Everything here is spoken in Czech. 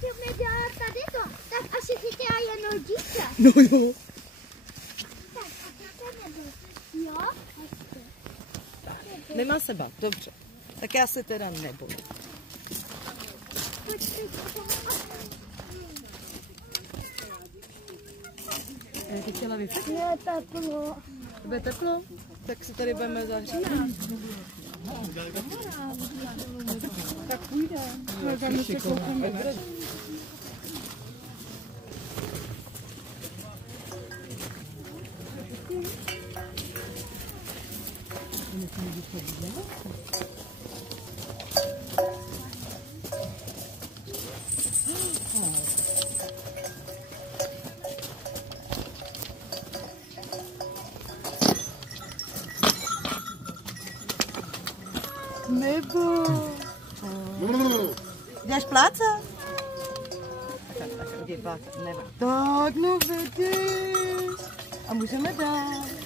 můžeme dělat tady to. Tak asi chytá jen dítě. No jo. Tak a to nebyl. Jo? Nemá se bát, dobře. Tak já se teda nebojím. Ty chtěla vyfakt? Je teplo. Bude teplo? Tak se tady budeme zahřívat. Tak půjde. Tam se koukneme. Nebo... Jdeš plácat? Tak, nebo. Tak, no vidíš. A můžeme dát.